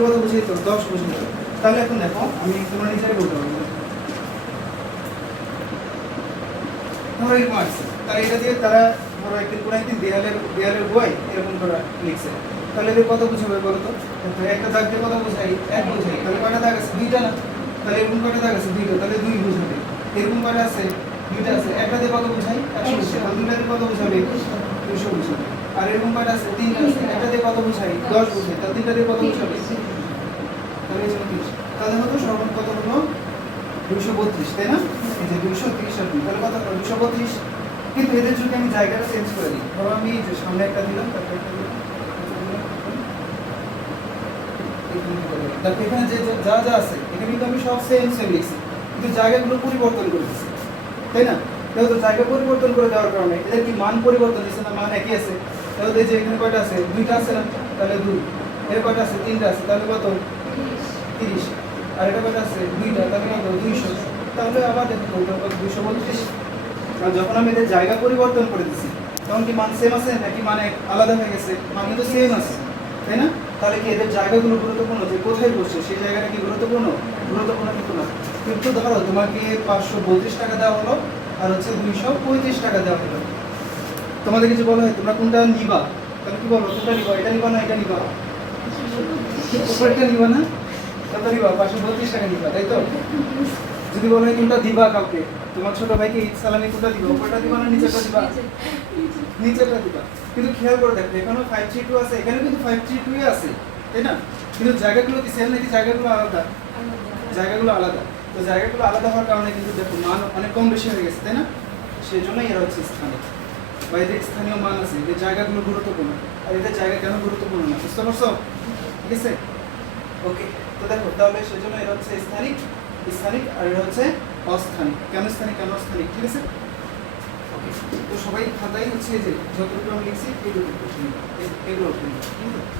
দিয়ে কত বুঝিয়ে দিতে হবে 10 বুঝিয়ে দিতে হবে। তাহলে এখন দেখো আমি তোমরা নিজেরাই বলতে পারবো ধরো এরকম আসছে তাহলে এটা দিয়ে তারা ধরো একদিন কোনো একদিন দেয়ালের বই এরকম করে লিখছে তাহলে এদের কত বুঝাবে বলো তো একটা দাগ দিয়ে কত বোঝাই 1 বোঝাই তাহলে কয়টা দাগ আছে 2টা না তাহলে এরকম কয়টা দাগ আছে 2টা তাহলে 2 বুঝাবে এরকম কয়টা আছে 2টা আছে একটা দিয়ে কত বোঝাই 100 বুঝাই তাহলে 2টা দিয়ে কত বুঝাবে 200 বুঝাবে আর এরকম কয়টা আছে 3টা আছে একটা দিয়ে কত বুঝাই 10 বুঝাই তাহলে 3টা দিয়ে কত বুঝাবে তাহলে এই জন্য 30 তাহলে হলো সর্বমোট কত হলো 232 তাই না এই যে 230 আর তাহলে কত হলো 232 কিন্তু এদের যদি আমি জায়গাটা চেঞ্জ করে দিই ধরো আমি যে সামনে একটা দিলাম তারপর একটা দিলাম দেখো এখানে যে যা যা আছে এখানে কিন্তু আমি সব সেম লিখছি কিন্তু জায়গাগুলো পরিবর্তন করে দিচ্ছি তাই না তাহলে তো জায়গা পরিবর্তন করে দেওয়ার কারণে এদের কি মান পরিবর্তন দিচ্ছে না মান একই আছে তাহলে এই যে এখানে কয়টা আছে 2টা আছে না তাহলে 2 এর কয়টা আছে 3টা আছে তাহলে কত 30 আর এটা কয়টা আছে 2টা তাহলে কত 200 তাহলে আবার দেখো কত 232 আর যখন আমি এদের জায়গা পরিবর্তন করে দিচ্ছি তখন কি মান সেম আছে নাকি মানে আলাদা হয়ে গেছে মান কিন্তু সেম আছে তাই না তাহলে কি এদের জায়গাগুলো গুরুত্বপূর্ণ যে কোথায় বসছে সেই জায়গাটা কি গুরুত্বপূর্ণ কিন্তু না কিন্তু ধরো তোমাকে 532 টাকা দেওয়া হলো আর হচ্ছে 235 টাকা দেওয়া হলো তোমাদের কিছু বলা হয় তোমরা কোনটা নিবা তাহলে কি বলবো কোনটা নিবা এটা নিবা না এটা নিবা উপরেরটা নিবা না কোনটা নিবা 532 টাকা নিবা তাই তো যদি বলা হয় কোনটা দিবা কাউকে তোমার ছোট ভাইকে ঈদ সালামি কোনটা দিবা উপরটা দিবা না নিচেরটা দিবা নিচেরটা দিবা কিন্তু খেয়াল করে দেখো এখানেও 532 আছে এখানেও কিন্তু 532 আছে তাই না কিন্তু জায়গাগুলো কি সেম নাকি জায়গাগুলো আলাদা তো জায়গাগুলো আলাদা হওয়ার কারণে কিন্তু দেখো মান অনেক কম বেশি হয়ে গেছে তাই না সেই জন্যই এরা হচ্ছে স্থানিক বা এদের স্থানীয় মান আছে এদের জায়গাগুলো গুরুত্বপূর্ণ আর এদের জায়গা কেন গুরুত্বপূর্ণ না বুঝতে পারছো ঠিক আছে ওকে তো দেখো তাহলে সেই জন্য এরা হচ্ছে স্থানিক আর এটা হচ্ছে অস্থানিক কেন স্থানিক কেন অস্থানিক ঠিক আছে ওকে তো সবাই খাতায় হচ্ছে যে যতটুকু আমি লিখছি এইটুকু এগুলো ঠিক আছে